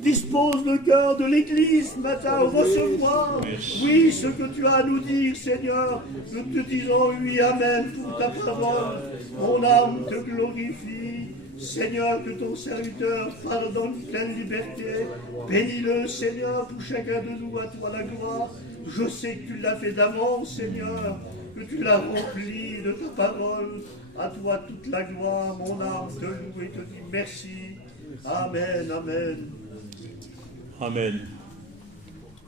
Dispose le cœur de l'Église ce matin au recevoir. Oui, ce que tu as à nous dire, Seigneur. Nous te disons oui, amen pour ta parole. Mon âme te glorifie. Seigneur, que ton serviteur parle dans une pleine liberté. Bénis-le, Seigneur, pour chacun de nous, à toi la gloire. Je sais que tu l'as fait d'avance, Seigneur, que tu l'as rempli de ta parole. À toi toute la gloire, mon âme te loue et te dit merci. Amen, amen. Amen.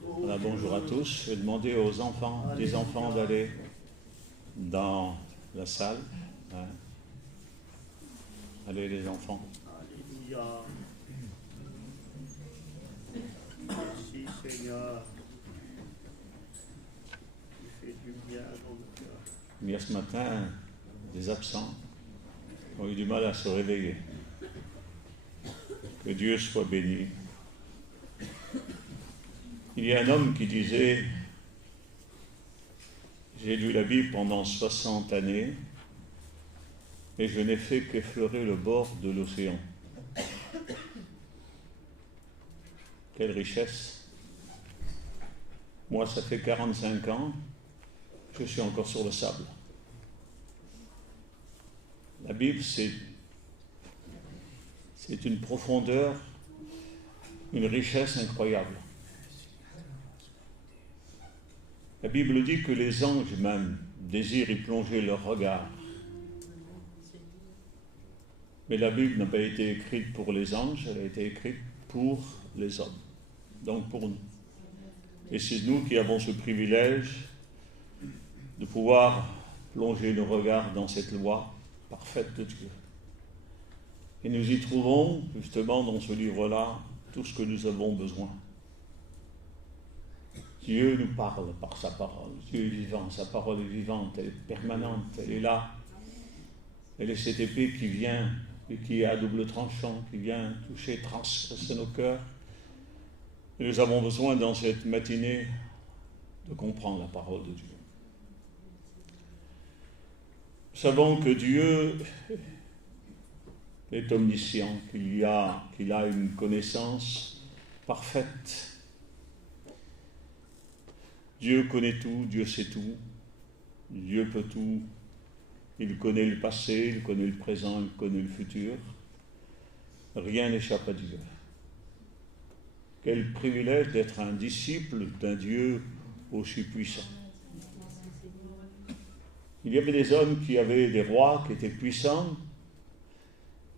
Voilà, bonjour à tous. Je vais demander aux enfants, des enfants d'aller dans la salle. Hein. Allez les enfants. Alléluia. Merci Seigneur. Tu fais du bien dans le cœur. Il y a ce matin des absents qui ont eu du mal à se réveiller. Que Dieu soit béni. Il y a un homme qui disait « J'ai lu la Bible pendant 60 années et je n'ai fait qu'effleurer le bord de l'océan. » Quelle richesse! Moi, ça fait 45 ans, je suis encore sur le sable. La Bible, c'est une profondeur, une richesse incroyable. La Bible dit que les anges même désirent y plonger leur regard. Mais la Bible n'a pas été écrite pour les anges, elle a été écrite pour les hommes, donc pour nous. Et c'est nous qui avons ce privilège de pouvoir plonger nos regards dans cette loi parfaite de Dieu. Et nous y trouvons, justement, dans ce livre-là, tout ce que nous avons besoin. Dieu nous parle par sa parole. Dieu est vivant, sa parole est vivante, elle est permanente, elle est là. Elle est cette épée qui vient et qui est à double tranchant, qui vient toucher, transgresser nos cœurs. Et nous avons besoin dans cette matinée de comprendre la parole de Dieu. Nous savons que Dieu est omniscient, qu'il a une connaissance parfaite. Dieu connaît tout, Dieu sait tout, Dieu peut tout. Il connaît le passé, il connaît le présent, il connaît le futur. Rien n'échappe à Dieu. Quel privilège d'être un disciple d'un Dieu aussi puissant. Il y avait des hommes qui avaient des rois qui étaient puissants,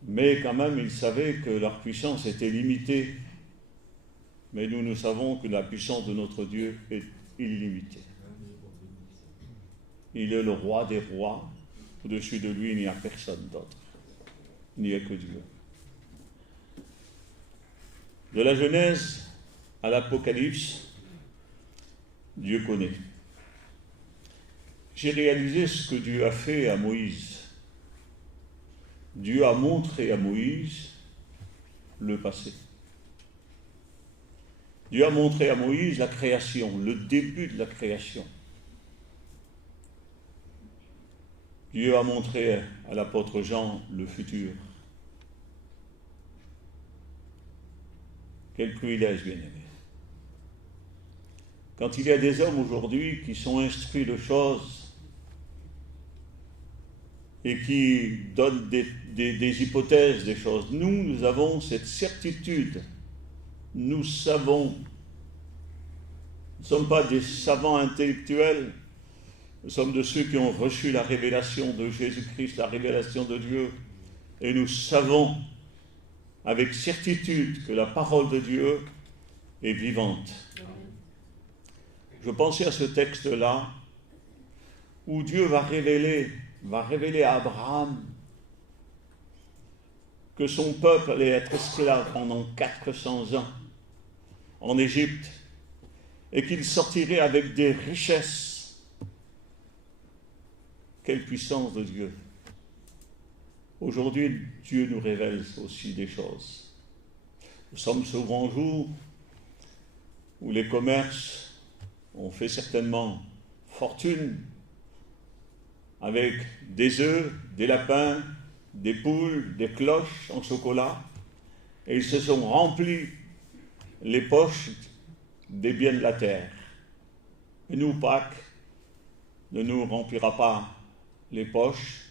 mais quand même ils savaient que leur puissance était limitée. Mais nous savons que la puissance de notre Dieu est illimitée. Il est le roi des rois. Au-dessus de lui, il n'y a personne d'autre. Il n'y a que Dieu. De la Genèse à l'Apocalypse, Dieu connaît. J'ai réalisé ce que Dieu a fait à Moïse. Dieu a montré à Moïse le passé. Dieu a montré à Moïse la création, le début de la création. Dieu a montré à l'apôtre Jean le futur. Quel privilège, bien-aimé. Quand il y a des hommes aujourd'hui qui sont instruits de choses et qui donnent des hypothèses des choses, nous avons cette certitude. Nous savons. Nous ne sommes pas des savants intellectuels. Nous sommes de ceux qui ont reçu la révélation de Jésus-Christ, la révélation de Dieu. Et nous savons avec certitude que la parole de Dieu est vivante. Je pensais à ce texte-là où Dieu va révéler à Abraham que son peuple allait être esclave pendant 400 ans en Égypte et qu'il sortirait avec des richesses. Quelle puissance de Dieu! Aujourd'hui, Dieu nous révèle aussi des choses. Nous sommes ce grand jour où les commerces ont fait certainement fortune avec des œufs, des lapins, des poules, des cloches en chocolat, et ils se sont remplis les poches des biens de la terre. Et nous, Pâques ne nous remplira pas les poches,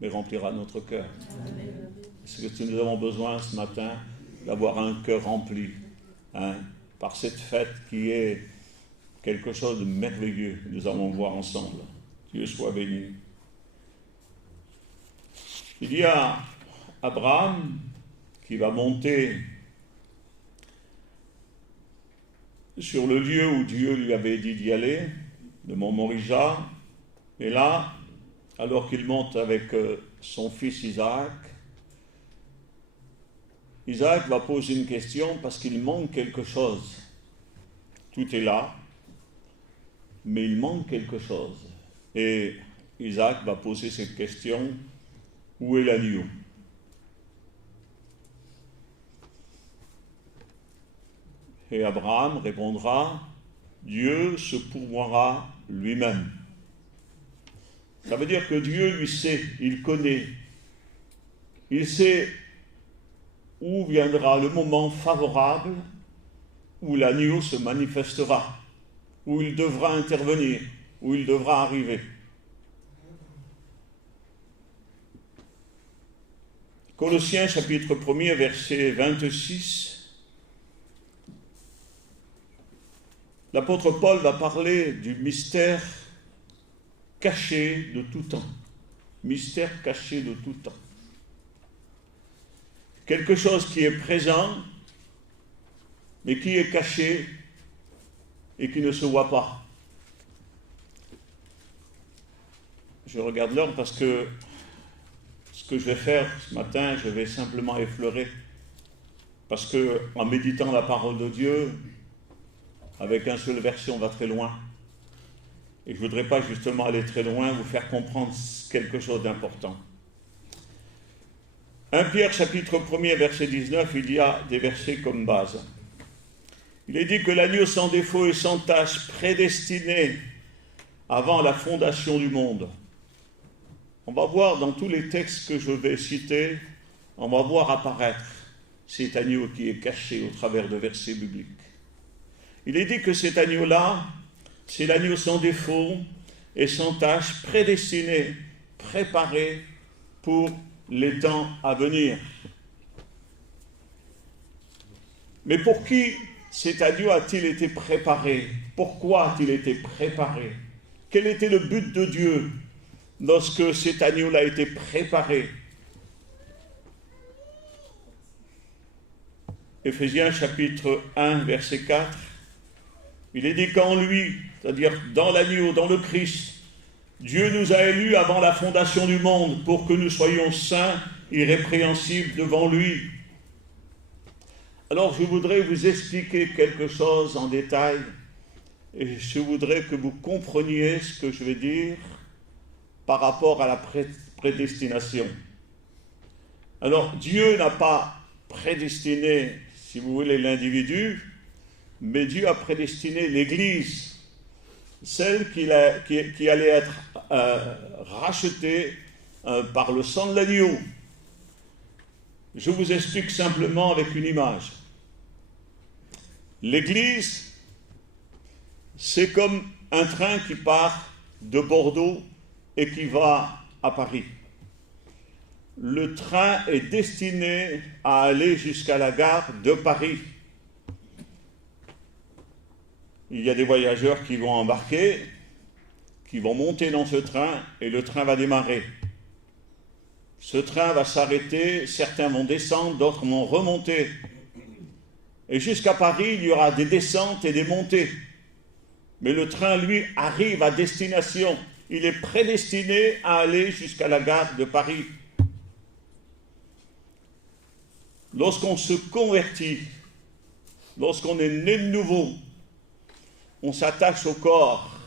mais remplira notre cœur. Parce que nous avons besoin ce matin d'avoir un cœur rempli par cette fête qui est quelque chose de merveilleux que nous allons voir ensemble. Dieu soit béni. Il y a Abraham qui va monter sur le lieu où Dieu lui avait dit d'y aller, le mont Morija. Et là, alors qu'il monte avec son fils Isaac, Isaac va poser une question parce qu'il manque quelque chose. Tout est là, mais il manque quelque chose. Et Isaac va poser cette question, où est l'agneau ? Et Abraham répondra, Dieu se pourvoira lui-même. Ça veut dire que Dieu lui sait, il connaît, il sait où viendra le moment favorable où l'agneau se manifestera, où il devra intervenir, où il devra arriver. Colossiens chapitre 1er, verset 26. L'apôtre Paul va parler du mystère caché de tout temps. Mystère caché de tout temps. Quelque chose qui est présent, mais qui est caché et qui ne se voit pas. Je regarde l'heure parce que ce que je vais faire ce matin, je vais simplement effleurer. Parce que en méditant la parole de Dieu, avec un seul verset, on va très loin. Et je ne voudrais pas justement aller très loin, vous faire comprendre quelque chose d'important. 1 Pierre chapitre 1er, verset 19, il y a des versets comme base. Il est dit que l'agneau sans défaut et sans tache, prédestiné avant la fondation du monde. On va voir dans tous les textes que je vais citer, on va voir apparaître cet agneau qui est caché au travers de versets bibliques. Il est dit que cet agneau-là, c'est l'agneau sans défaut et sans tache, prédestiné, préparé pour les temps à venir. Mais pour qui cet agneau a-t-il été préparé? Pourquoi a-t-il été préparé? Quel était le but de Dieu lorsque cet agneau-là a été préparé? Éphésiens chapitre 1, verset 4. Il est dit qu'en lui, c'est-à-dire dans l'agneau, dans le Christ, Dieu nous a élus avant la fondation du monde pour que nous soyons saints, irrépréhensibles devant lui. Alors je voudrais vous expliquer quelque chose en détail et je voudrais que vous compreniez ce que je vais dire par rapport à la prédestination. Alors Dieu n'a pas prédestiné, si vous voulez, l'individu, mais Dieu a prédestiné l'Église, celle qui allait être rachetée par le sang de l'agneau. Je vous explique simplement avec une image. L'Église, c'est comme un train qui part de Bordeaux et qui va à Paris. Le train est destiné à aller jusqu'à la gare de Paris. Il y a des voyageurs qui vont embarquer, qui vont monter dans ce train et le train va démarrer. Ce train va s'arrêter, certains vont descendre, d'autres vont remonter. Et jusqu'à Paris, il y aura des descentes et des montées. Mais le train, lui, arrive à destination. Il est prédestiné à aller jusqu'à la gare de Paris. Lorsqu'on se convertit, lorsqu'on est né de nouveau, on s'attache au corps,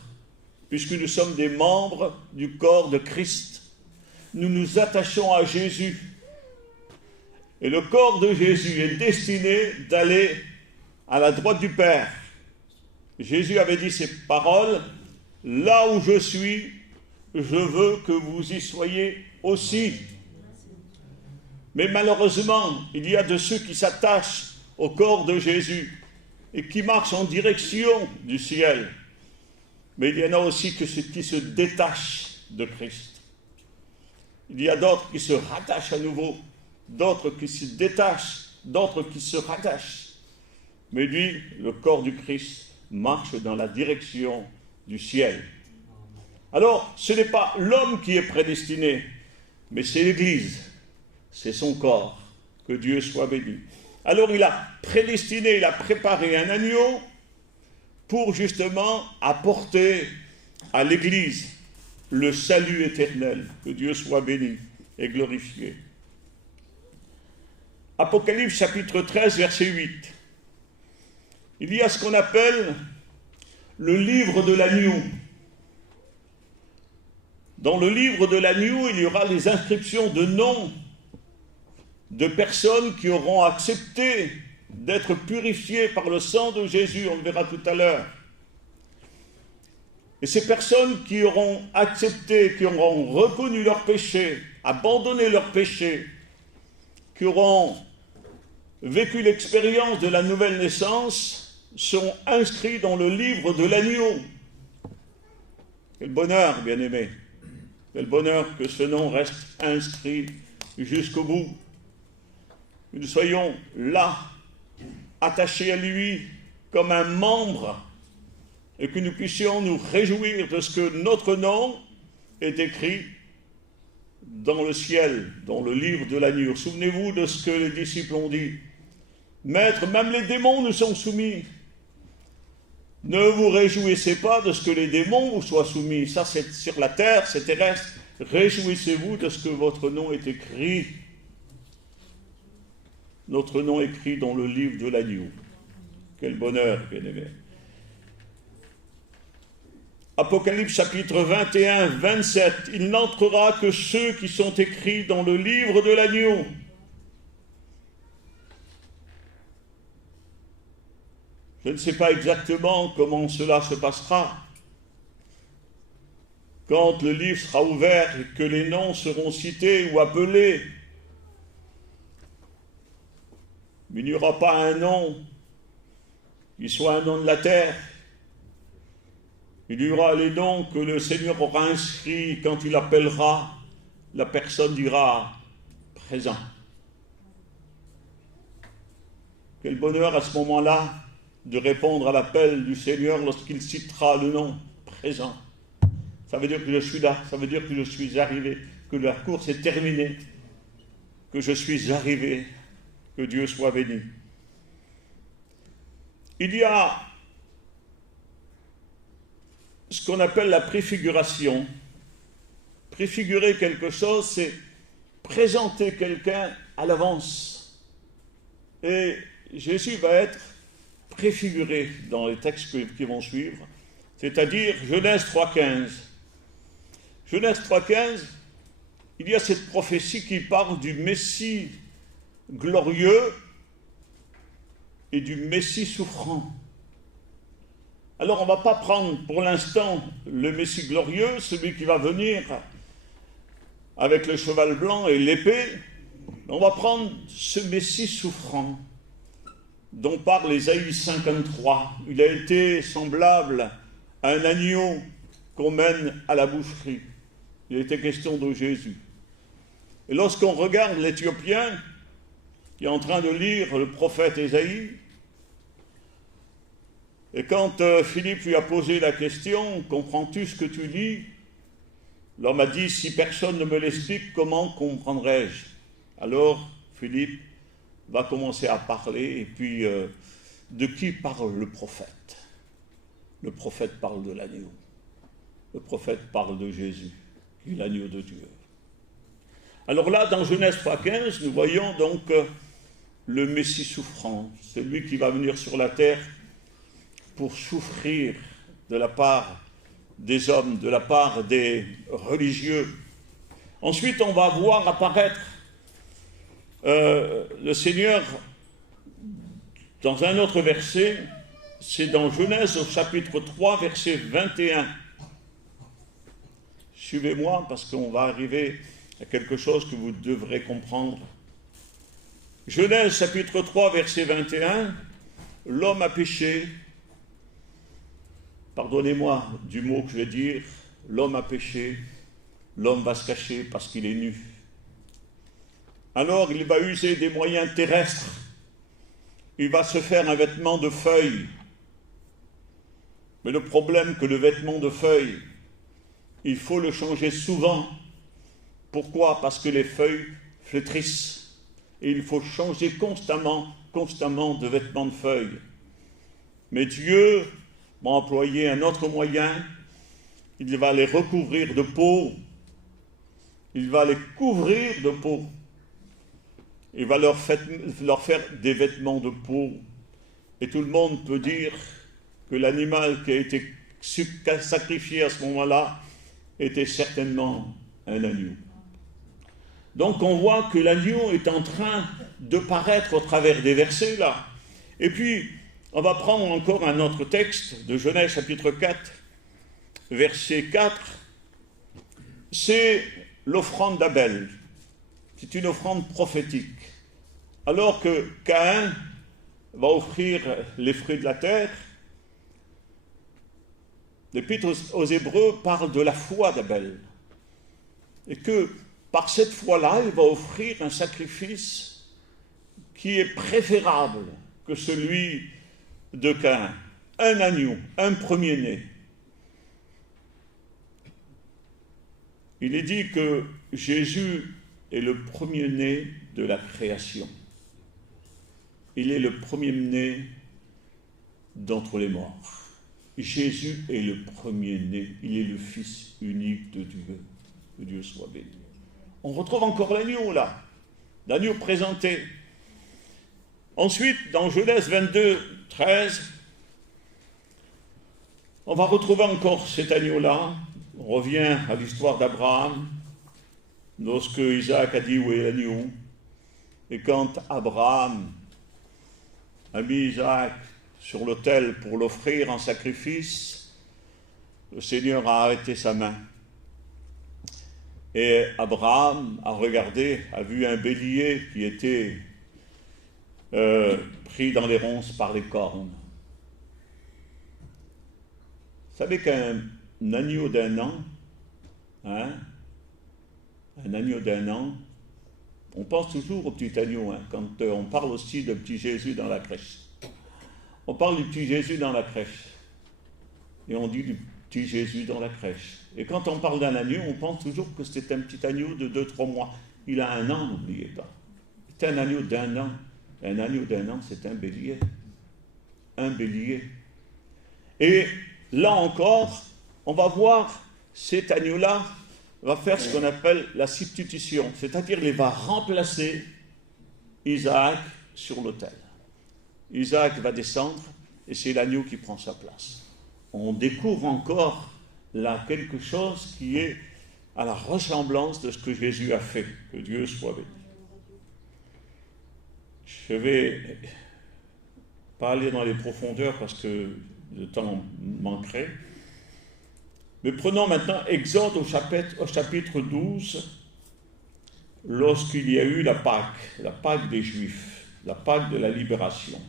puisque nous sommes des membres du corps de Christ. Nous nous attachons à Jésus. Et le corps de Jésus est destiné d'aller à la droite du Père. Jésus avait dit ces paroles, « Là où je suis, je veux que vous y soyez aussi. » Mais malheureusement, il y a de ceux qui s'attachent au corps de Jésus, et qui marchent en direction du ciel. Mais il y en a aussi qui se détachent de Christ. Il y a d'autres qui se rattachent à nouveau, d'autres qui se détachent, d'autres qui se rattachent. Mais lui, le corps du Christ, marche dans la direction du ciel. Alors, ce n'est pas l'homme qui est prédestiné, mais c'est l'Église, c'est son corps. Que Dieu soit béni. Alors il a prédestiné, il a préparé un agneau pour justement apporter à l'Église le salut éternel. Que Dieu soit béni et glorifié. Apocalypse chapitre 13, verset 8. Il y a ce qu'on appelle le livre de l'agneau. Dans le livre de l'agneau, il y aura les inscriptions de noms de personnes qui auront accepté d'être purifiées par le sang de Jésus, on le verra tout à l'heure. Et ces personnes qui auront accepté, qui auront reconnu leurs péchés, abandonné leurs péchés, qui auront vécu l'expérience de la nouvelle naissance, sont inscrits dans le livre de l'agneau. Quel bonheur, bien-aimés. Quel bonheur que ce nom reste inscrit jusqu'au bout. Que nous soyons là, attachés à lui comme un membre, et que nous puissions nous réjouir de ce que notre nom est écrit dans le ciel, dans le livre de l'agneau. Souvenez-vous de ce que les disciples ont dit. Maître, même les démons nous sont soumis. Ne vous réjouissez pas de ce que les démons vous soient soumis. Ça, c'est sur la terre, c'est terrestre. Réjouissez-vous de ce que votre nom est écrit. Notre nom écrit dans le livre de l'agneau. Quel bonheur, bien-aimés. Apocalypse chapitre 21, 27. Il n'entrera que ceux qui sont écrits dans le livre de l'agneau. Je ne sais pas exactement comment cela se passera. Quand le livre sera ouvert et que les noms seront cités ou appelés, mais il n'y aura pas un nom qui soit un nom de la terre. Il y aura les noms que le Seigneur aura inscrits quand il appellera, la personne dira « présent ». Quel bonheur à ce moment-là de répondre à l'appel du Seigneur lorsqu'il citera le nom « présent ». Ça veut dire que je suis là, ça veut dire que je suis arrivé, que la course est terminée, que je suis arrivé. Que Dieu soit béni. Il y a ce qu'on appelle la préfiguration. Préfigurer quelque chose, c'est présenter quelqu'un à l'avance. Et Jésus va être préfiguré dans les textes qui vont suivre, c'est-à-dire Genèse 3,15. Genèse 3,15, il y a cette prophétie qui parle du Messie glorieux et du Messie souffrant. Alors on ne va pas prendre pour l'instant le Messie glorieux, celui qui va venir avec le cheval blanc et l'épée, on va prendre ce Messie souffrant dont parle Ésaïe 53. Il a été semblable à un agneau qu'on mène à la boucherie. Il était question de Jésus. Et lorsqu'on regarde l'Éthiopien qui est en train de lire le prophète Ésaïe, et quand Philippe lui a posé la question « Comprends-tu ce que tu lis ?» L'homme a dit « Si personne ne me l'explique, comment comprendrai-je » Alors Philippe va commencer à parler, et puis de qui parle le prophète? Le prophète parle de l'agneau. Le prophète parle de Jésus, qui est l'agneau de Dieu. Alors là, dans Genèse 3,15, nous voyons donc le Messie souffrant, celui qui va venir sur la terre pour souffrir de la part des hommes, de la part des religieux. Ensuite, on va voir apparaître le Seigneur dans un autre verset, c'est dans Genèse au chapitre 3, verset 21. Suivez-moi parce qu'on va arriver à quelque chose que vous devrez comprendre. Genèse chapitre 3, verset 21. l'homme a péché, pardonnez-moi du mot que je vais dire, l'homme a péché, l'homme va se cacher parce qu'il est nu. Alors il va user des moyens terrestres, il va se faire un vêtement de feuilles. Mais le problème que le vêtement de feuilles, il faut le changer souvent. Pourquoi? Parce que les feuilles flétrissent. Et il faut changer constamment de vêtements de feuilles. Mais Dieu va employer un autre moyen. Il va les recouvrir de peau. Il va les couvrir de peau. Il va leur faire des vêtements de peau. Et tout le monde peut dire que l'animal qui a été sacrifié à ce moment-là était certainement un agneau. Donc on voit que l'agneau est en train de paraître au travers des versets là. Et puis, on va prendre encore un autre texte de Genèse chapitre 4, verset 4. C'est l'offrande d'Abel. C'est une offrande prophétique. Alors que Caïn va offrir les fruits de la terre, l'Épître aux Hébreux parle de la foi d'Abel. Et que par cette foi-là, il va offrir un sacrifice qui est préférable que celui de Caïn. Un agneau, un premier-né. Il est dit que Jésus est le premier-né de la création. Il est le premier-né d'entre les morts. Jésus est le premier-né, il est le Fils unique de Dieu. Que Dieu soit béni. On retrouve encore l'agneau là, l'agneau présenté. Ensuite, dans Genèse 22, 13, on va retrouver encore cet agneau-là. On revient à l'histoire d'Abraham, lorsque Isaac a dit où est l'agneau. Et quand Abraham a mis Isaac sur l'autel pour l'offrir en sacrifice, le Seigneur a arrêté sa main. Et Abraham a regardé, a vu un bélier qui était pris dans les ronces par les cornes. Vous savez qu'un agneau d'un an, un agneau d'un an, on pense toujours au petit agneau, quand on parle aussi de petit Jésus dans la crèche. On parle du petit Jésus dans la crèche. Et on dit du petit Jésus dans la crèche. Et quand on parle d'un agneau, on pense toujours que c'est un petit agneau de 2-3 mois. Il a un an, n'oubliez pas. C'est un agneau d'un an. Un agneau d'un an, c'est un bélier. Un bélier. Et là encore, on va voir cet agneau-là va faire ce qu'on appelle la substitution. C'est-à-dire qu'il va remplacer Isaac sur l'autel. Isaac va descendre et c'est l'agneau qui prend sa place. On découvre encore là quelque chose qui est à la ressemblance de ce que Jésus a fait. Que Dieu soit béni. Je ne vais pas aller dans les profondeurs parce que le temps manquerait. Mais prenons maintenant Exode au chapitre 12, lorsqu'il y a eu la Pâque des Juifs, la Pâque de la libération.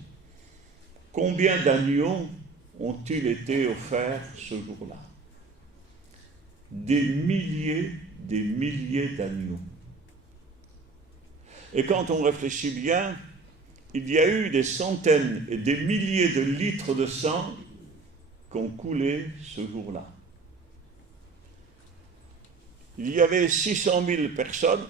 Combien d'agneaux ont-ils été offerts ce jour-là? Des milliers d'agneaux. Et quand on réfléchit bien, il y a eu des centaines et des milliers de litres de sang qui ont coulé ce jour-là. Il y avait 600 000 personnes.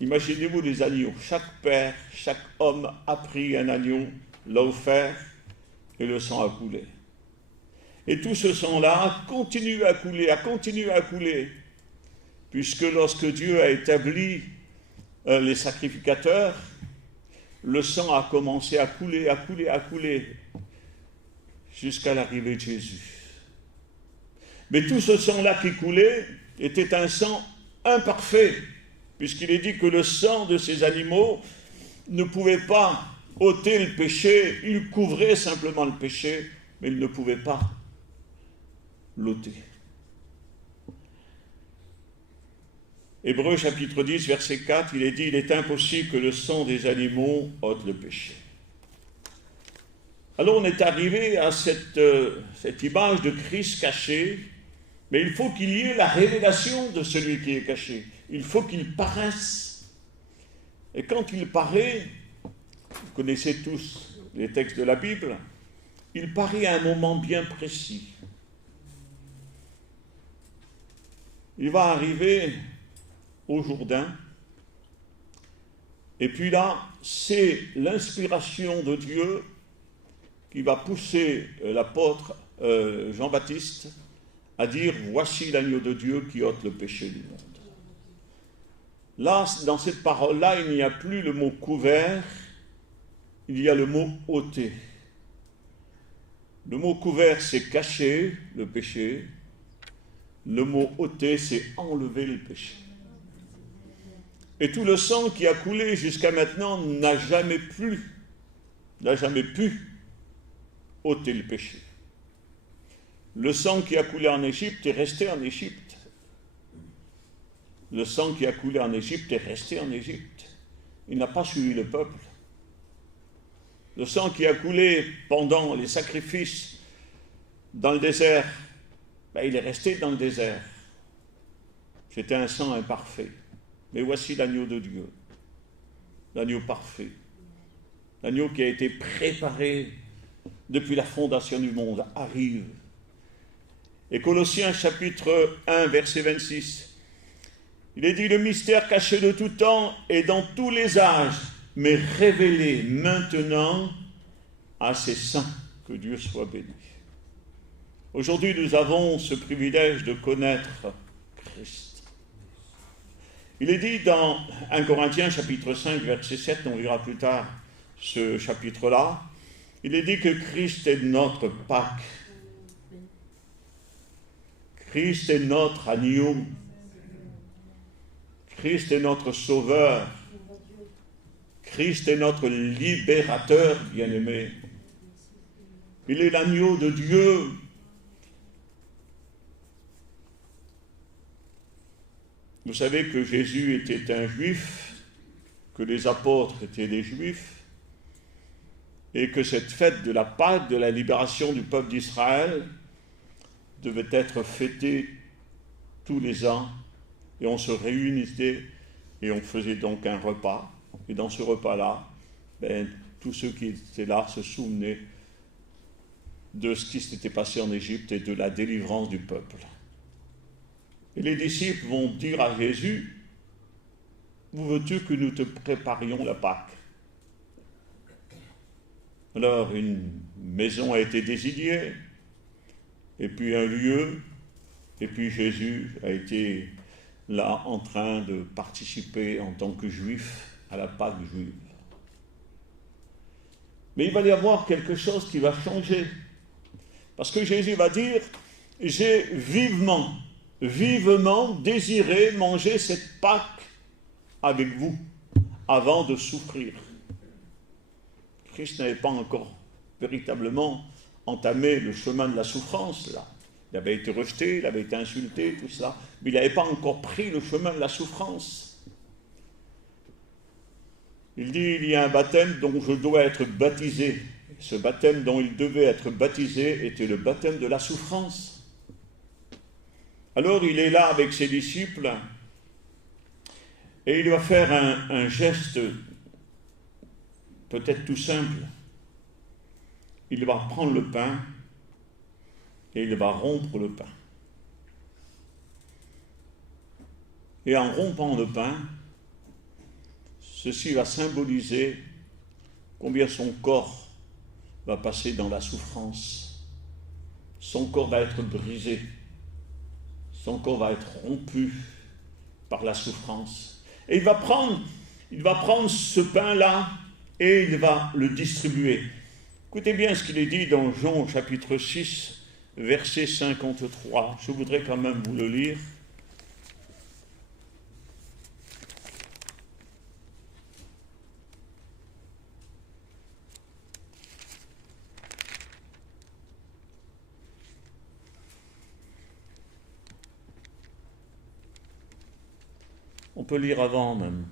Imaginez-vous les agneaux. Chaque père, chaque homme a pris un agneau, l'a offert et le sang a coulé. Et tout ce sang-là a continué à couler, puisque lorsque Dieu a établi les sacrificateurs, le sang a commencé à couler, jusqu'à l'arrivée de Jésus. Mais tout ce sang-là qui coulait était un sang imparfait, puisqu'il est dit que le sang de ces animaux ne pouvait pas ôter le péché, il couvrait simplement le péché, mais il ne pouvait pas l'ôter. Hébreux chapitre 10, verset 4, il est dit « Il est impossible que le sang des animaux ôte le péché. » Alors on est arrivé à cette image de Christ caché, mais il faut qu'il y ait la révélation de celui qui est caché. Il faut qu'il paraisse. Et quand il paraît, vous connaissez tous les textes de la Bible, il paraît à un moment bien précis. Il va arriver au Jourdain, et puis là, c'est l'inspiration de Dieu qui va pousser l'apôtre Jean-Baptiste à dire « Voici l'agneau de Dieu qui ôte le péché du monde ». Là, dans cette parole-là, il n'y a plus le mot « couvert », il y a le mot « ôter ». Le mot « couvert », c'est « cacher » le péché. Le mot « ôter », c'est « enlever le péché ». Et tout le sang qui a coulé jusqu'à maintenant n'a jamais pu ôter le péché. Le sang qui a coulé en Égypte est resté en Égypte. Le sang qui a coulé en Égypte est resté en Égypte. Il n'a pas suivi le peuple. Le sang qui a coulé pendant les sacrifices dans le désert, il est resté dans le désert. C'était un sang imparfait. Mais voici l'agneau de Dieu, l'agneau parfait, l'agneau qui a été préparé depuis la fondation du monde, arrive. Et Colossiens chapitre 1, verset 26, il est dit « Le mystère caché de tout temps et dans tous les âges, mais révélé maintenant à ses saints, que Dieu soit béni. » Aujourd'hui, nous avons ce privilège de connaître Christ. Il est dit dans 1 Corinthiens chapitre 5 verset 7, on lira plus tard ce chapitre-là, il est dit que Christ est notre Pâque. Christ est notre agneau. Christ est notre sauveur. Christ est notre libérateur, bien-aimé. Il est l'agneau de Dieu. Vous savez que Jésus était un juif, que les apôtres étaient des juifs, et que cette fête de la Pâque, de la libération du peuple d'Israël, devait être fêtée tous les ans, et on se réunissait, et on faisait donc un repas. Et dans ce repas-là, tous ceux qui étaient là se souvenaient de ce qui s'était passé en Égypte et de la délivrance du peuple. Et les disciples vont dire à Jésus, « Où veux-tu que nous te préparions la Pâque ?» Alors une maison a été désignée, et puis un lieu, et puis Jésus a été là en train de participer en tant que juif à la Pâque juive. Mais il va y avoir quelque chose qui va changer, parce que Jésus va dire, « J'ai vivement désiré manger cette Pâque avec vous avant de souffrir. » Christ n'avait pas encore véritablement entamé le chemin de la souffrance, là. Il avait été rejeté, il avait été insulté, tout ça, mais il n'avait pas encore pris le chemin de la souffrance. Il dit, il y a un baptême dont je dois être baptisé. Ce baptême dont il devait être baptisé était le baptême de la souffrance. Alors il est là avec ses disciples et il va faire un geste peut-être tout simple. Il va prendre le pain et il va rompre le pain. Et en rompant le pain, ceci va symboliser combien son corps va passer dans la souffrance. Son corps va être brisé. Son corps va être rompu par la souffrance. Et il va prendre ce pain-là et il va le distribuer. Écoutez bien ce qu'il est dit dans Jean chapitre 6, verset 53. Je voudrais quand même vous le lire. On peut lire avant même.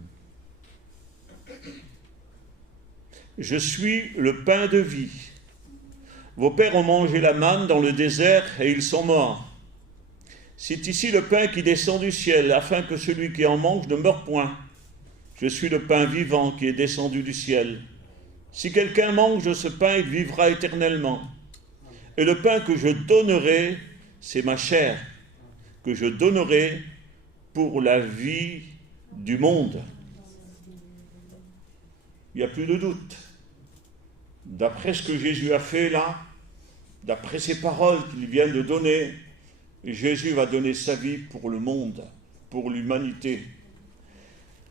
Je suis le pain de vie. Vos pères ont mangé la manne dans le désert et ils sont morts. C'est ici le pain qui descend du ciel, afin que celui qui en mange ne meure point. Je suis le pain vivant qui est descendu du ciel. Si quelqu'un mange de ce pain, il vivra éternellement. Et le pain que je donnerai, c'est ma chair, que je donnerai pour la vie du monde. Il n'y a plus de doute. D'après ce que Jésus a fait là, d'après ces paroles qu'il vient de donner, Jésus va donner sa vie pour le monde, pour l'humanité.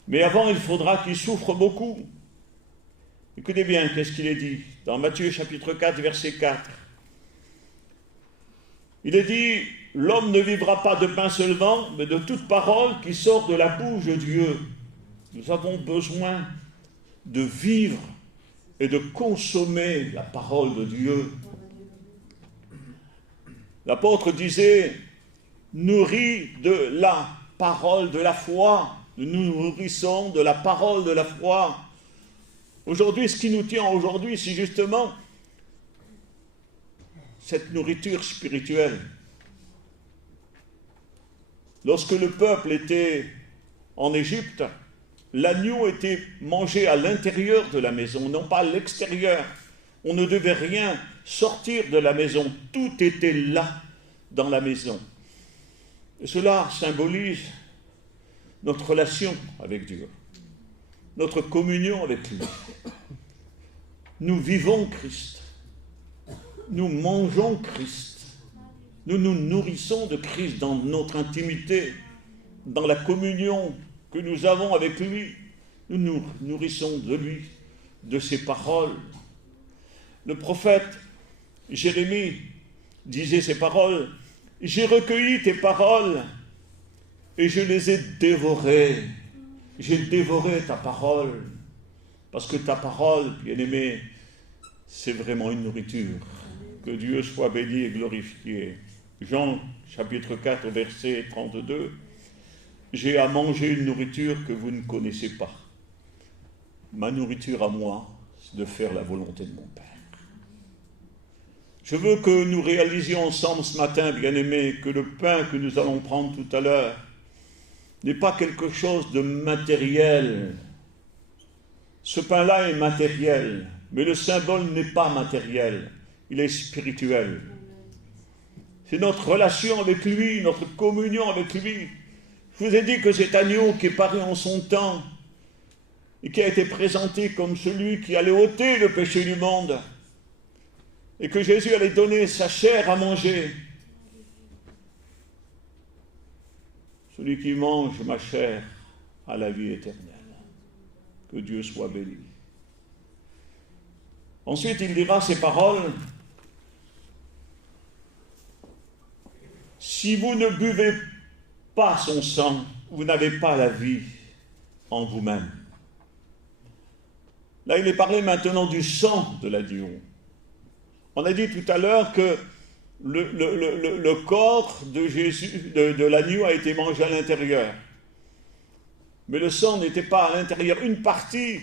Mais avant, il faudra qu'il souffre beaucoup. Écoutez bien, qu'est-ce qu'il est dit dans Matthieu chapitre 4, verset 4. Il est dit, l'homme ne vivra pas de pain seulement, mais de toute parole qui sort de la bouche de Dieu. Nous avons besoin de vivre et de consommer la parole de Dieu. L'apôtre disait, nourris de la parole de la foi. Nous nous nourrissons de la parole de la foi. Aujourd'hui, ce qui nous tient aujourd'hui, c'est justement cette nourriture spirituelle. Lorsque le peuple était en Égypte, l'agneau était mangé à l'intérieur de la maison, non pas à l'extérieur. On ne devait rien sortir de la maison, tout était là, dans la maison. Et cela symbolise notre relation avec Dieu, notre communion avec lui. Nous vivons Christ, nous mangeons Christ, nous nous nourrissons de Christ dans notre intimité, dans la communion que nous avons avec lui. Nous nous nourrissons de lui, de ses paroles. Le prophète Jérémie disait ces paroles, « J'ai recueilli tes paroles et je les ai dévorées. J'ai dévoré ta parole. » Parce que ta parole, bien-aimé, c'est vraiment une nourriture. Que Dieu soit béni et glorifié. Jean, chapitre 4, verset 32. « J'ai à manger une nourriture que vous ne connaissez pas. Ma nourriture à moi, c'est de faire la volonté de mon Père. » Je veux que nous réalisions ensemble ce matin, bien-aimés, que le pain que nous allons prendre tout à l'heure n'est pas quelque chose de matériel. Ce pain-là est matériel, mais le symbole n'est pas matériel, il est spirituel. C'est notre relation avec lui, notre communion avec lui. Je vous ai dit que cet agneau qui est paru en son temps et qui a été présenté comme celui qui allait ôter le péché du monde, et que Jésus allait donner sa chair à manger. Celui qui mange ma chair a la vie éternelle. Que Dieu soit béni. Ensuite, il dira ces paroles. Si vous ne buvez pas son sang, vous n'avez pas la vie en vous-même. Là, il est parlé maintenant du sang de l'agneau. On a dit tout à l'heure que le corps de Jésus, de l'agneau a été mangé à l'intérieur. Mais le sang n'était pas à l'intérieur. Une partie,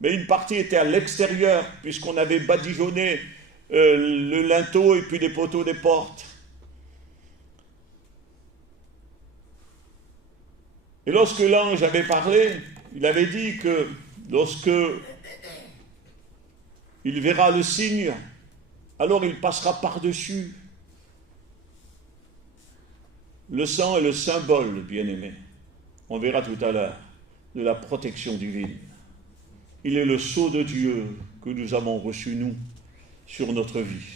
mais une partie était à l'extérieur, puisqu'on avait badigeonné le linteau et puis les poteaux des portes. Et lorsque l'ange avait parlé, il avait dit que lorsque il verra le signe, alors il passera par-dessus. Le sang est le symbole, bien-aimé, on verra tout à l'heure, de la protection divine. Il est le sceau de Dieu que nous avons reçu, nous, sur notre vie.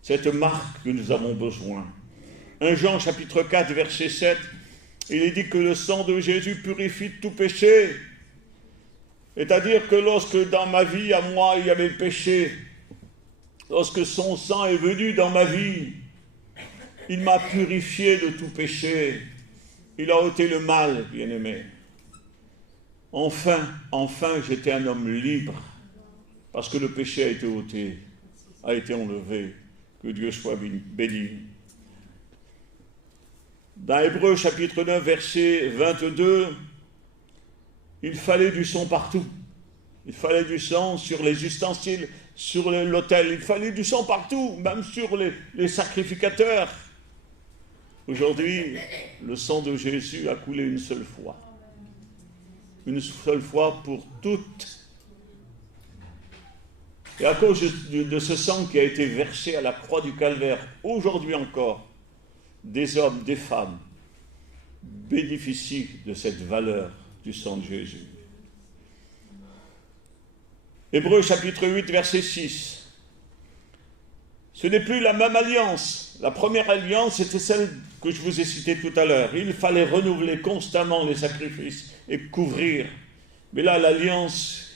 Cette marque que nous avons besoin. 1 Jean chapitre 4, verset 7, il est dit que le sang de Jésus purifie tout péché. C'est-à-dire que lorsque dans ma vie, à moi, il y avait le péché, lorsque son sang est venu dans ma vie, il m'a purifié de tout péché. Il a ôté le mal, bien-aimé. Enfin, j'étais un homme libre, parce que le péché a été ôté, a été enlevé. Que Dieu soit béni. Dans Hébreux chapitre 9, verset 22, il fallait du sang partout. Il fallait du sang sur les ustensiles sur l'autel. Il fallait du sang partout, même sur les sacrificateurs. Aujourd'hui, le sang de Jésus a coulé une seule fois. Une seule fois pour toutes. Et à cause de ce sang qui a été versé à la croix du Calvaire, aujourd'hui encore, des hommes, des femmes bénéficient de cette valeur du sang de Jésus. Hébreux chapitre 8, verset 6. Ce n'est plus la même alliance. La première alliance, c'était celle que je vous ai citée tout à l'heure. Il fallait renouveler constamment les sacrifices et couvrir. Mais là, l'alliance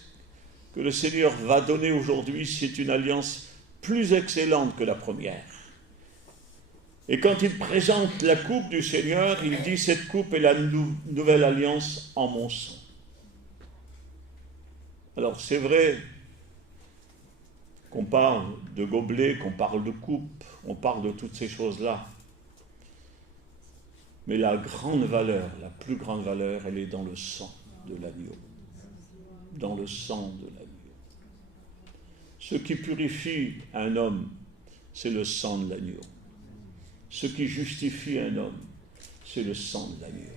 que le Seigneur va donner aujourd'hui, c'est une alliance plus excellente que la première. Et quand il présente la coupe du Seigneur, il dit « Cette coupe est la nouvelle alliance en mon sang ». Alors c'est vrai qu'on parle de gobelet, qu'on parle de coupe, on parle de toutes ces choses-là. Mais la grande valeur, la plus grande valeur, elle est dans le sang de l'agneau. Dans le sang de l'agneau. Ce qui purifie un homme, c'est le sang de l'agneau. Ce qui justifie un homme, c'est le sang de l'agneau.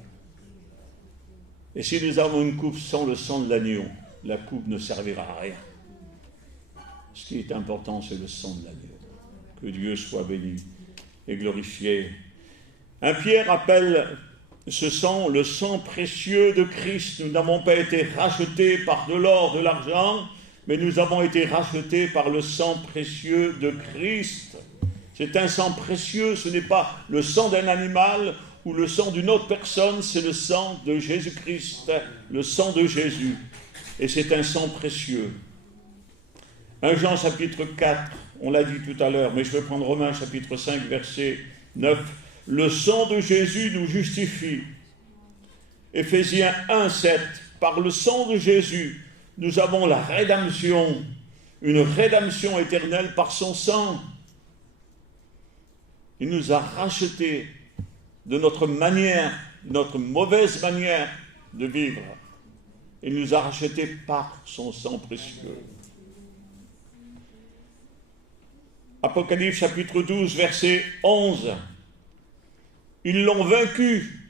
Et si nous avons une coupe sans le sang de l'agneau, la coupe ne servira à rien. Ce qui est important, c'est le sang de l'agneau. Que Dieu soit béni et glorifié. 1 Pierre appelle ce sang le sang précieux de Christ. Nous n'avons pas été rachetés par de l'or, de l'argent, mais nous avons été rachetés par le sang précieux de Christ. C'est un sang précieux, ce n'est pas le sang d'un animal ou le sang d'une autre personne, c'est le sang de Jésus-Christ, le sang de Jésus. Et c'est un sang précieux. 1 Jean chapitre 4, on l'a dit tout à l'heure, mais je vais prendre Romains chapitre 5, verset 9. Le sang de Jésus nous justifie. Éphésiens 1, 7. Par le sang de Jésus, nous avons la rédemption, une rédemption éternelle par son sang. Il nous a rachetés de notre manière, notre mauvaise manière de vivre. Il nous a rachetés par son sang précieux. Apocalypse chapitre 12, verset 11. Ils l'ont vaincu.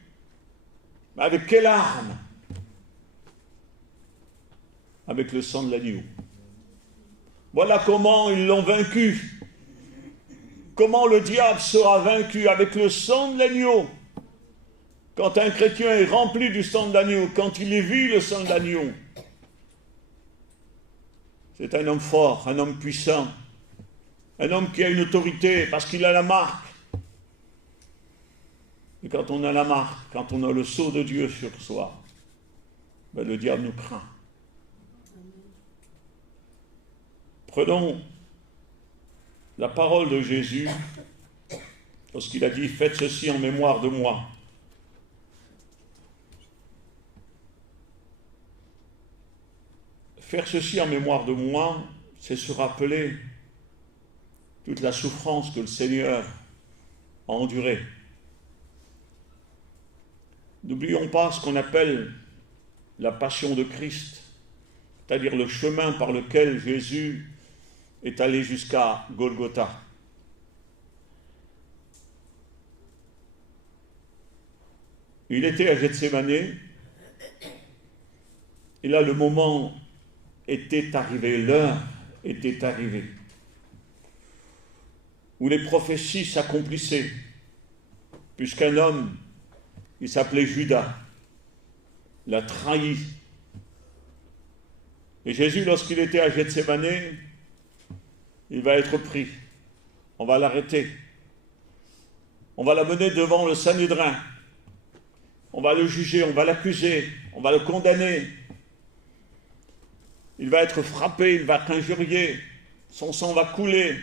Avec quelle arme? Avec le sang de l'agneau. Voilà comment ils l'ont vaincu. Comment le diable sera vaincu? Avec le sang de l'agneau. Quand un chrétien est rempli du sang de l'agneau, quand il est vu le sang de l'agneau, c'est un homme fort, un homme puissant, un homme qui a une autorité parce qu'il a la marque. Et quand on a la marque, quand on a le sceau de Dieu sur soi, ben le diable nous craint. Prenons la parole de Jésus lorsqu'il a dit « Faites ceci en mémoire de moi ». Faire ceci en mémoire de moi, c'est se rappeler toute la souffrance que le Seigneur a endurée. N'oublions pas ce qu'on appelle la passion de Christ, c'est-à-dire le chemin par lequel Jésus est allé jusqu'à Golgotha. Il était à Gethsémanée, et là le moment était arrivé, l'heure était arrivée, où les prophéties s'accomplissaient, puisqu'un homme, il s'appelait Judas, l'a trahi. Et Jésus, lorsqu'il était à Gethsémanée, il va être pris. On va l'arrêter. On va l'amener devant le Sanhédrin. On va le juger, on va l'accuser, on va le condamner. Il va être frappé, il va être injurié, son sang va couler.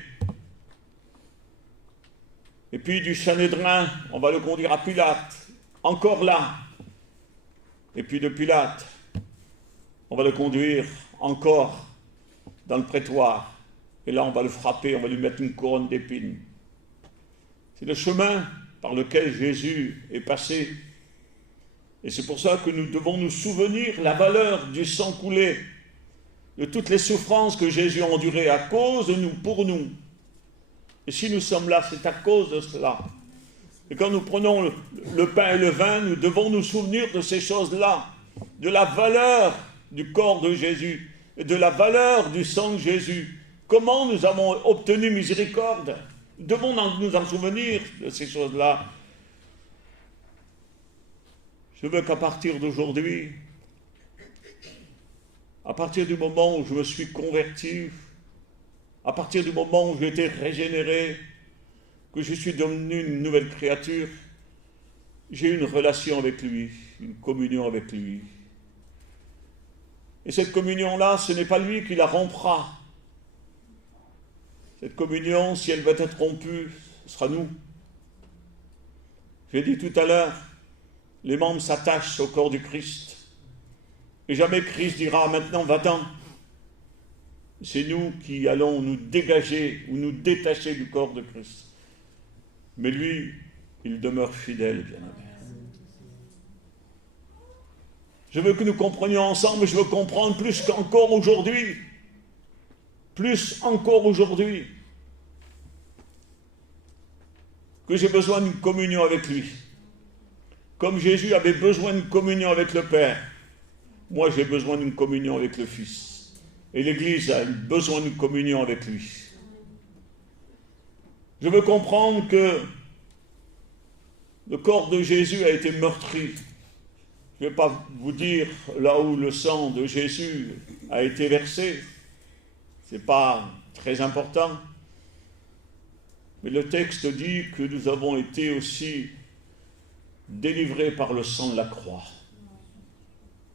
Et puis du Sanhédrin, on va le conduire à Pilate, encore là. Et puis de Pilate, on va le conduire encore dans le prétoire. Et là, on va le frapper, on va lui mettre une couronne d'épines. C'est le chemin par lequel Jésus est passé. Et c'est pour ça que nous devons nous souvenir la valeur du sang coulé. de toutes les souffrances que Jésus a endurées à cause de nous, pour nous. Et si nous sommes là, c'est à cause de cela. Et quand nous prenons le pain et le vin, nous devons nous souvenir de ces choses-là, de la valeur du corps de Jésus et de la valeur du sang de Jésus. Comment nous avons obtenu miséricorde? Nous devons nous en souvenir de ces choses-là. Je veux qu'à partir d'aujourd'hui, à partir du moment où je me suis converti, à partir du moment où j'ai été régénéré, que je suis devenu une nouvelle créature, j'ai une relation avec lui, une communion avec lui. Et cette communion-là, ce n'est pas lui qui la rompra. Cette communion, si elle va être rompue, ce sera nous. J'ai dit tout à l'heure, les membres s'attachent au corps du Christ. Et jamais Christ dira, maintenant va-t'en. C'est nous qui allons nous dégager ou nous détacher du corps de Christ. Mais lui, il demeure fidèle, bien-aimé. Je veux que nous comprenions ensemble, et je veux comprendre plus qu'encore aujourd'hui. Plus encore aujourd'hui. Que j'ai besoin d'une communion avec lui. Comme Jésus avait besoin d'une communion avec le Père, moi j'ai besoin d'une communion avec le Fils. Et l'Église a besoin d'une communion avec lui. Je veux comprendre que le corps de Jésus a été meurtri. Je ne vais pas vous dire là où le sang de Jésus a été versé. Ce n'est pas très important. Mais le texte dit que nous avons été aussi délivrés par le sang de la croix.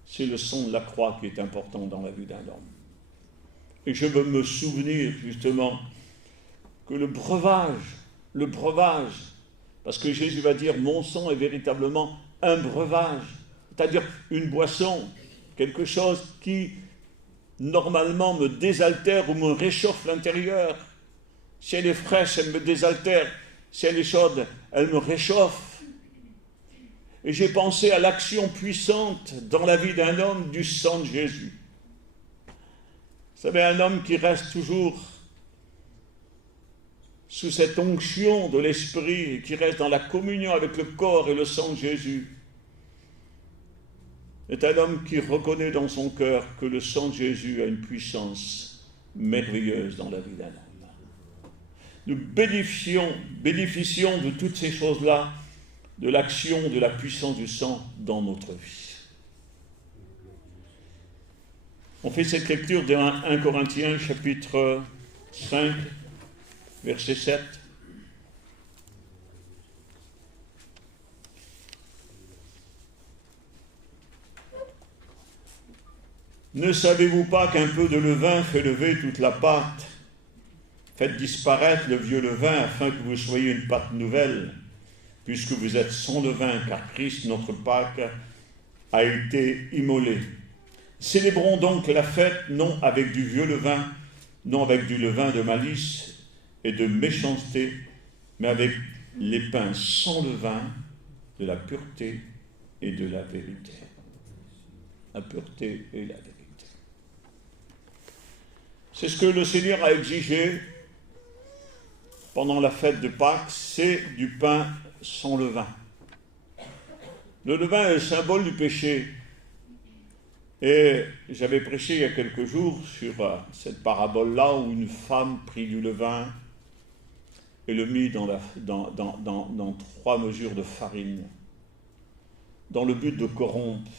C'est le sang de la croix qui est important dans la vie d'un homme. Et je veux me souvenir justement que le breuvage, parce que Jésus va dire, mon sang est véritablement un breuvage, c'est-à-dire une boisson, quelque chose qui normalement me désaltère ou me réchauffe l'intérieur. Si elle est fraîche, elle me désaltère. Si elle est chaude, elle me réchauffe. Et j'ai pensé à l'action puissante dans la vie d'un homme du sang de Jésus. Vous savez, un homme qui reste toujours sous cette onction de l'Esprit et qui reste dans la communion avec le corps et le sang de Jésus est un homme qui reconnaît dans son cœur que le sang de Jésus a une puissance merveilleuse dans la vie d'un homme. Nous bénéficions de toutes ces choses-là, de l'action, de la puissance du sang dans notre vie. On fait cette lecture de 1 Corinthiens, chapitre 5, verset 7. Ne savez-vous pas qu'un peu de levain fait lever toute la pâte? Faites disparaître le vieux levain afin que vous soyez une pâte nouvelle, puisque vous êtes sans levain, car Christ, notre Pâque, a été immolé. Célébrons donc la fête non avec du vieux levain, non avec du levain de malice et de méchanceté, mais avec les pains sans levain de la pureté et de la vérité. La pureté et la vérité. C'est ce que le Seigneur a exigé pendant la fête de Pâques, c'est du pain sans levain. Le levain est le symbole du péché. Et j'avais prêché il y a quelques jours sur cette parabole-là où une femme prit du levain et le mit dans 3 mesures de farine, dans le but de corrompre.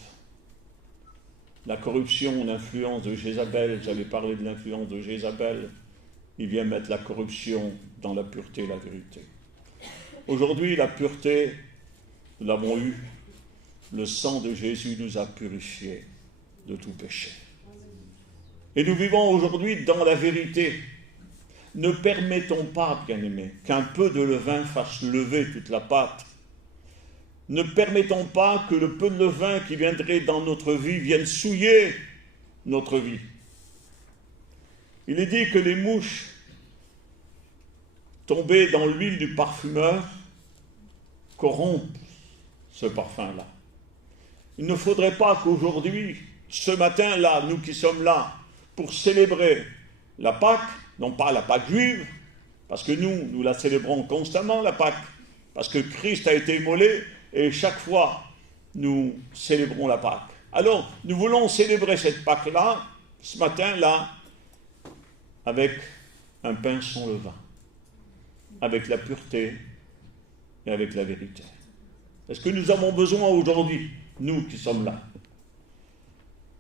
La corruption, l'influence de Jézabel, j'avais parlé de l'influence de Jézabel, il vient mettre la corruption dans la pureté et la vérité. Aujourd'hui, la pureté, nous l'avons eue, le sang de Jésus nous a purifiés de tout péché. Et nous vivons aujourd'hui dans la vérité. Ne permettons pas, bien-aimés, qu'un peu de levain fasse lever toute la pâte. Ne permettons pas que le peu de levain qui viendrait dans notre vie vienne souiller notre vie. Il est dit que les mouches tombées dans l'huile du parfumeur corrompent ce parfum-là. Il ne faudrait pas qu'aujourd'hui, ce matin-là, nous qui sommes là, pour célébrer la Pâque, non pas la Pâque juive, parce que nous la célébrons constamment, la Pâque, parce que Christ a été immolé, et chaque fois, nous célébrons la Pâque. Alors, nous voulons célébrer cette Pâque-là, ce matin-là, avec un pain sans levain, avec la pureté et avec la vérité. Est-ce que nous avons besoin aujourd'hui, nous qui sommes là,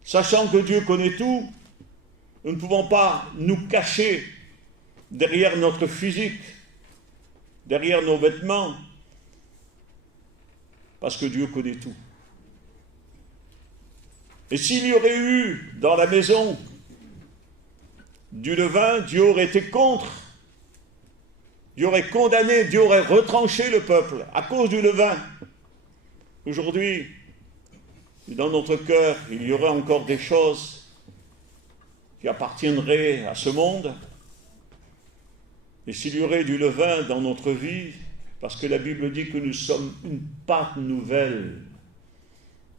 sachant que Dieu connaît tout, nous ne pouvons pas nous cacher derrière notre physique, derrière nos vêtements, parce que Dieu connaît tout. Et s'il y aurait eu dans la maison du levain, Dieu aurait été contre. Dieu aurait condamné, Dieu aurait retranché le peuple à cause du levain. Aujourd'hui, dans notre cœur, il y aurait encore des choses qui appartiendraient à ce monde. Et s'il y aurait du levain dans notre vie, parce que la Bible dit que nous sommes une pâte nouvelle,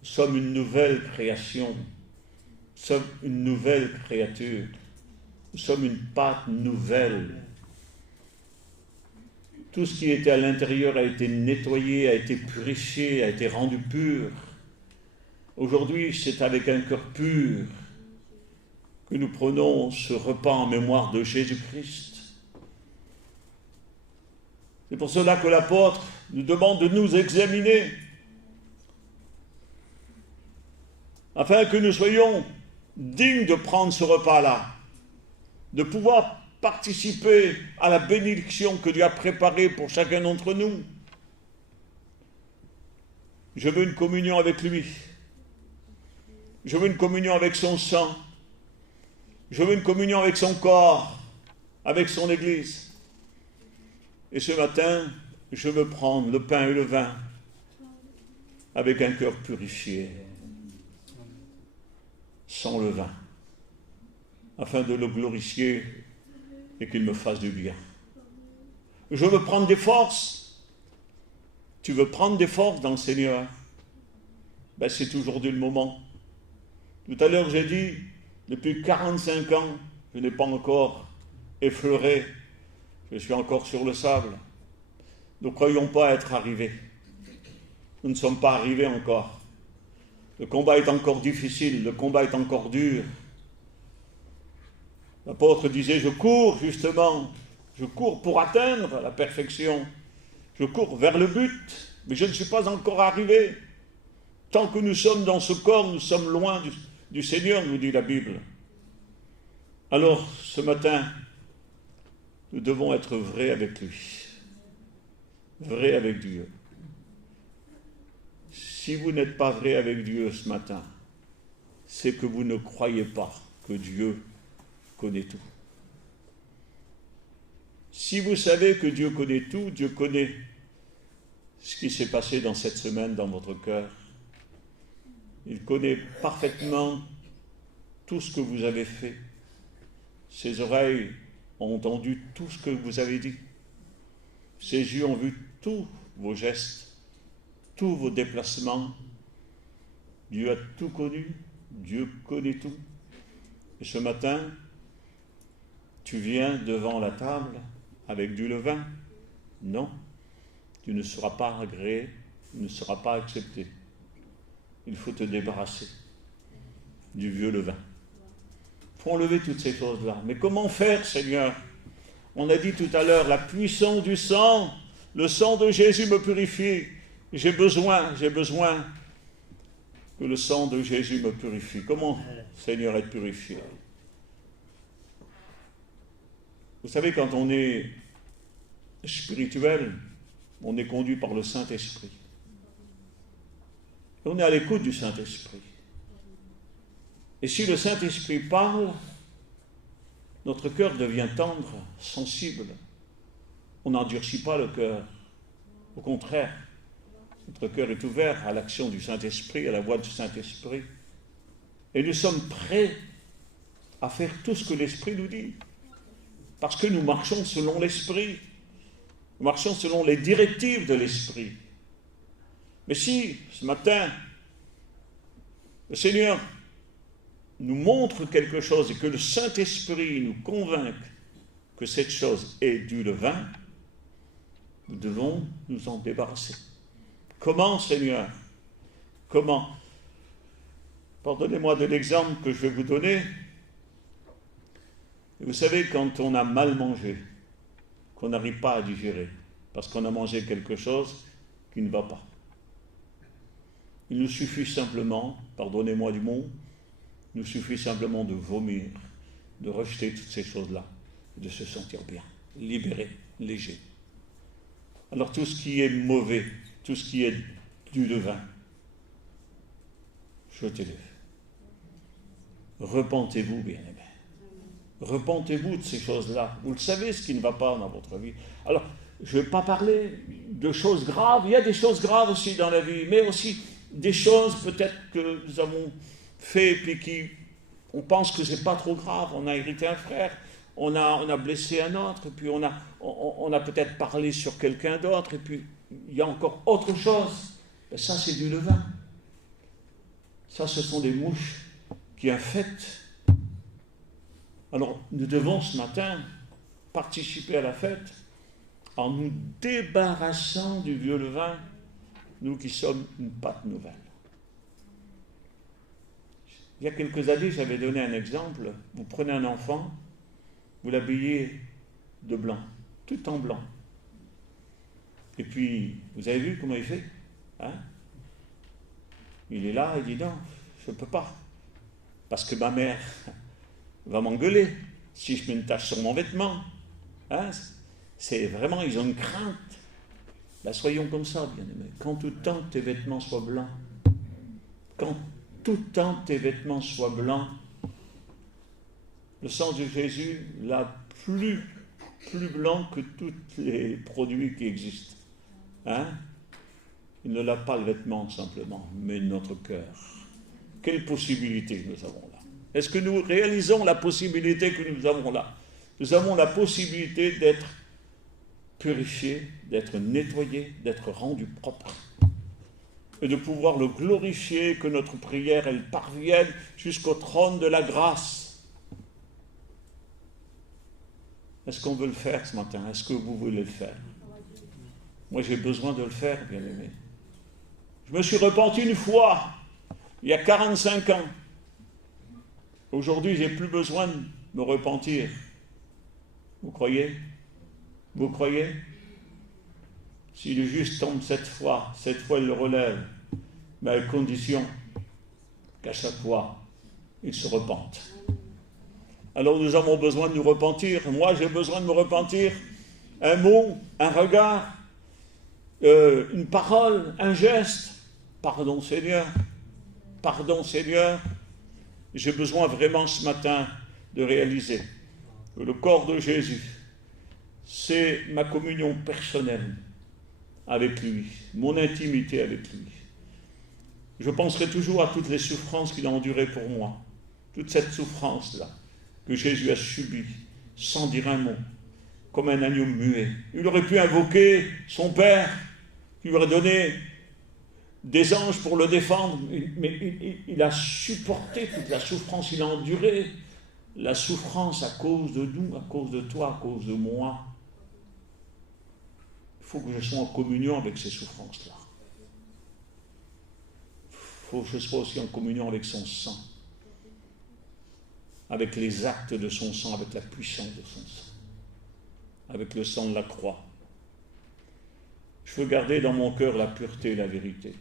nous sommes une nouvelle création, nous sommes une nouvelle créature, nous sommes une pâte nouvelle. Tout ce qui était à l'intérieur a été nettoyé, a été purifié, a été rendu pur. Aujourd'hui, c'est avec un cœur pur que nous prenons ce repas en mémoire de Jésus-Christ. C'est pour cela que l'apôtre nous demande de nous examiner, afin que nous soyons dignes de prendre ce repas-là, de pouvoir participer à la bénédiction que Dieu a préparée pour chacun d'entre nous. Je veux une communion avec lui. Je veux une communion avec son sang. Je veux une communion avec son corps, avec son Église. Et ce matin, je veux prendre le pain et le vin avec un cœur purifié, sans levain, afin de le glorifier et qu'il me fasse du bien. Je veux prendre des forces. Tu veux prendre des forces dans le Seigneur? Ben, c'est aujourd'hui le moment. Tout à l'heure, j'ai dit, depuis 45 ans, je n'ai pas encore effleuré. Je suis encore sur le sable. Nous ne croyons pas être arrivés. Nous ne sommes pas arrivés encore. Le combat est encore difficile, le combat est encore dur. L'apôtre disait, je cours justement, je cours pour atteindre la perfection. Je cours vers le but, mais je ne suis pas encore arrivé. Tant que nous sommes dans ce corps, nous sommes loin du Seigneur, nous dit la Bible. Alors, ce matin, nous devons être vrais avec lui, vrais avec Dieu. Si vous n'êtes pas vrai avec Dieu ce matin, c'est que vous ne croyez pas que Dieu connaît tout. Si vous savez que Dieu connaît tout, Dieu connaît ce qui s'est passé dans cette semaine dans votre cœur. Il connaît parfaitement tout ce que vous avez fait. Ses oreilles ont entendu tout ce que vous avez dit. Ses yeux ont vu tous vos gestes, tous vos déplacements. Dieu a tout connu, Dieu connaît tout. Et ce matin, tu viens devant la table avec du levain? Non, tu ne seras pas agréé, tu ne seras pas accepté. Il faut te débarrasser du vieux levain. Il faut enlever toutes ces choses-là. Mais comment faire, Seigneur? On a dit tout à l'heure, la puissance du sang, le sang de Jésus me purifie. J'ai besoin que le sang de Jésus me purifie. Comment, Seigneur, être purifié? Vous savez, quand on est spirituel, on est conduit par le Saint-Esprit. Et on est à l'écoute du Saint-Esprit. Et si le Saint-Esprit parle, notre cœur devient tendre, sensible. On n'endurcit pas le cœur. Au contraire, notre cœur est ouvert à l'action du Saint-Esprit, à la voix du Saint-Esprit. Et nous sommes prêts à faire tout ce que l'Esprit nous dit. Parce que nous marchons selon l'Esprit. Nous marchons selon les directives de l'Esprit. Mais si, ce matin, le Seigneur nous montre quelque chose et que le Saint-Esprit nous convainque que cette chose est du levain, nous devons nous en débarrasser. Comment, Seigneur? Comment? Pardonnez-moi de l'exemple que je vais vous donner. Vous savez, quand on a mal mangé, qu'on n'arrive pas à digérer, parce qu'on a mangé quelque chose qui ne va pas, il nous suffit simplement, pardonnez-moi du mot, il nous suffit simplement de vomir, de rejeter toutes ces choses-là, de se sentir bien, libéré, léger. Alors tout ce qui est mauvais, tout ce qui est du levain, jetez-le. Repentez-vous, bien-aimés. Repentez-vous de ces choses-là. Vous le savez, ce qui ne va pas dans votre vie. Alors, je ne vais pas parler de choses graves. Il y a des choses graves aussi dans la vie, mais aussi des choses peut-être que nous avons fait, puis on pense que ce n'est pas trop grave. On a irrité un frère, on a blessé un autre, et puis on a peut-être parlé sur quelqu'un d'autre, et puis il y a encore autre chose. Et ça, c'est du levain. Ça, ce sont des mouches qui infectent. Alors, nous devons ce matin participer à la fête en nous débarrassant du vieux levain, nous qui sommes une pâte nouvelle. Il y a quelques années, j'avais donné un exemple. Vous prenez un enfant, vous l'habillez de blanc, tout en blanc. Et puis, vous avez vu comment il fait, hein? Il est là, il dit non, je ne peux pas. Parce que ma mère va m'engueuler si je mets une tache sur mon vêtement. Hein? C'est vraiment, ils ont une crainte. Ben, soyons comme ça, bien-aimés. Quand tout le temps tes vêtements soient blancs, quand tout le temps tes vêtements soient blancs, le sang de Jésus l'a plus blanc que tous les produits qui existent. Hein? Il ne lave pas le vêtement simplement, mais notre cœur. Quelle possibilité nous avons là? Est-ce que nous réalisons la possibilité que nous avons là? Nous avons la possibilité d'être purifiés, d'être nettoyés, d'être rendus propres. Et de pouvoir le glorifier, que notre prière, elle parvienne jusqu'au trône de la grâce. Est-ce qu'on veut le faire ce matin? Est-ce que vous voulez le faire? Moi, j'ai besoin de le faire, bien-aimé. Je me suis repenti une fois, il y a 45 ans. Aujourd'hui, je n'ai plus besoin de me repentir. Vous croyez? Vous croyez? Si le juste tombe cette fois il le relève, mais à condition qu'à chaque fois, il se repente. Alors nous avons besoin de nous repentir. Moi, j'ai besoin de me repentir. Un mot, un regard, une parole, un geste. Pardon, Seigneur. Pardon, Seigneur. J'ai besoin vraiment ce matin de réaliser que le corps de Jésus, c'est ma communion personnelle avec lui, mon intimité avec lui. Je penserai toujours à toutes les souffrances qu'il a endurées pour moi, toute cette souffrance-là que Jésus a subie sans dire un mot, comme un agneau muet. Il aurait pu invoquer son Père, qui lui aurait donné des anges pour le défendre, mais il a supporté toute la souffrance, il a enduré la souffrance à cause de nous, à cause de toi, à cause de moi. Il faut que je sois en communion avec ces souffrances-là. Il faut que je sois aussi en communion avec son sang, avec les actes de son sang, avec la puissance de son sang, avec le sang de la croix. Je veux garder dans mon cœur la pureté et la vérité.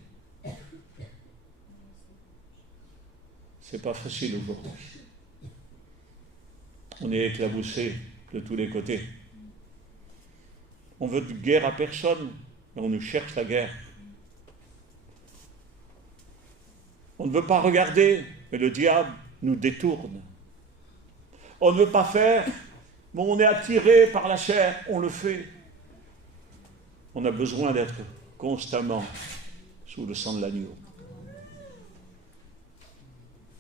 C'est pas facile aujourd'hui. On est éclaboussé de tous les côtés. On veut de guerre à personne, mais on nous cherche la guerre. On ne veut pas regarder, mais le diable nous détourne. On ne veut pas faire, mais on est attiré par la chair, on le fait. On a besoin d'être constamment sous le sang de l'agneau.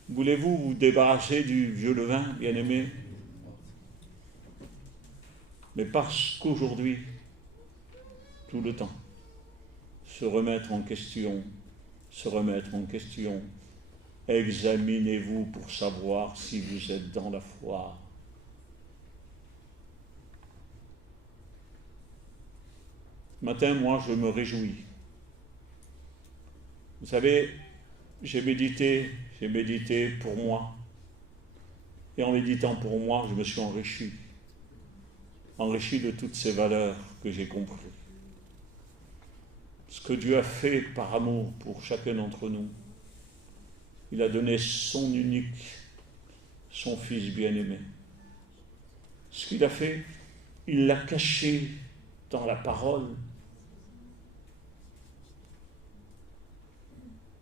Voulez-vous vous débarrasser du vieux levain, bien-aimé? Mais parce qu'aujourd'hui, tout le temps, se remettre en question, examinez-vous pour savoir si vous êtes dans la foi. Ce matin, moi, je me réjouis. Vous savez, j'ai médité pour moi. Et en méditant pour moi, je me suis enrichi de toutes ces valeurs que j'ai comprises. Ce que Dieu a fait par amour pour chacun d'entre nous. Il a donné son unique, son Fils bien-aimé. Ce qu'il a fait, il l'a caché dans la parole.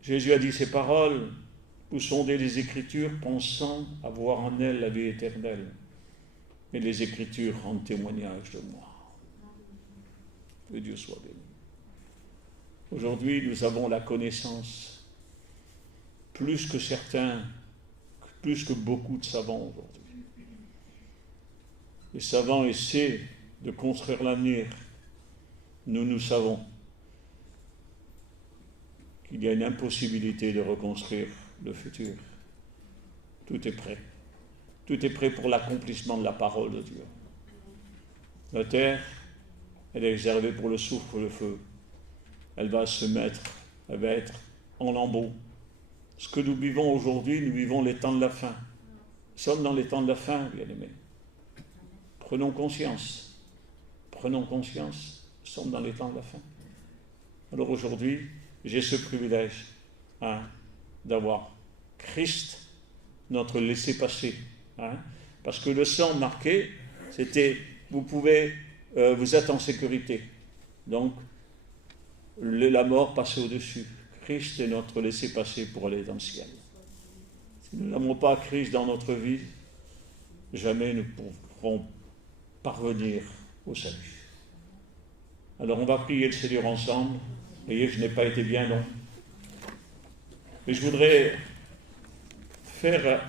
Jésus a dit ces paroles, vous sondez les Écritures pensant avoir en elles la vie éternelle. Et les Écritures rendent témoignage de moi. Que Dieu soit béni. Aujourd'hui, nous avons la connaissance, plus que certains, plus que beaucoup de savants aujourd'hui. Les savants essaient de construire l'avenir. Nous savons qu'il y a une impossibilité de reconstruire le futur. Tout est prêt. Tout est prêt pour l'accomplissement de la parole de Dieu. La terre, elle est réservée pour le souffle, le feu. Elle va être en lambeaux. Ce que nous vivons aujourd'hui, nous vivons les temps de la fin. Nous sommes dans les temps de la fin, bien-aimés. Prenons conscience. Nous sommes dans les temps de la fin. Alors aujourd'hui, j'ai ce privilège d'avoir Christ, notre laissez-passer. Parce que le sang marqué, c'était, vous êtes en sécurité. Donc, la mort passait au-dessus. Christ est notre laissez-passer pour aller dans le ciel. Si nous n'avons pas Christ dans notre vie, jamais nous pourrons parvenir au salut. Alors on va prier le Seigneur ensemble. Vous voyez, je n'ai pas été bien long. Mais je voudrais faire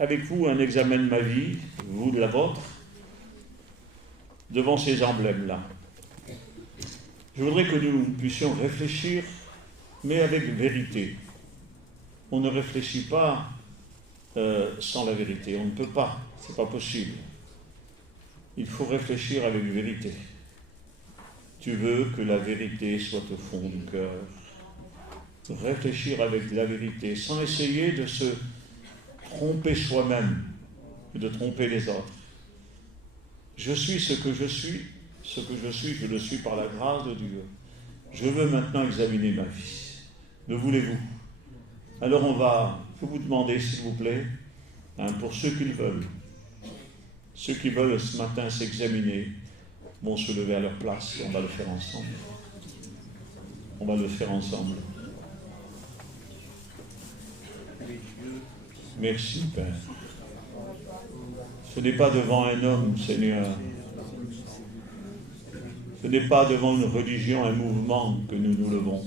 avec vous un examen de ma vie, vous de la vôtre, devant ces emblèmes-là. Je voudrais que nous puissions réfléchir, mais avec vérité. On ne réfléchit pas sans la vérité. On ne peut pas, c'est pas possible. Il faut réfléchir avec vérité. Tu veux que la vérité soit au fond du cœur. Réfléchir avec la vérité, sans essayer de se tromper soi-même et de tromper les autres. Je suis ce que je suis, je le suis par la grâce de Dieu. Je veux maintenant examiner ma vie. Le voulez-vous? Alors je vais vous demander, s'il vous plaît, pour ceux qui le veulent, ceux qui veulent ce matin s'examiner, vont se lever à leur place et on va le faire ensemble. On va le faire ensemble. Merci, Père. Ce n'est pas devant un homme, Seigneur. Ce n'est pas devant une religion, un mouvement que nous nous levons.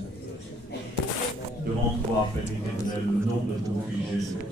Devant toi, Père éternel, le nom de ton Fils Jésus.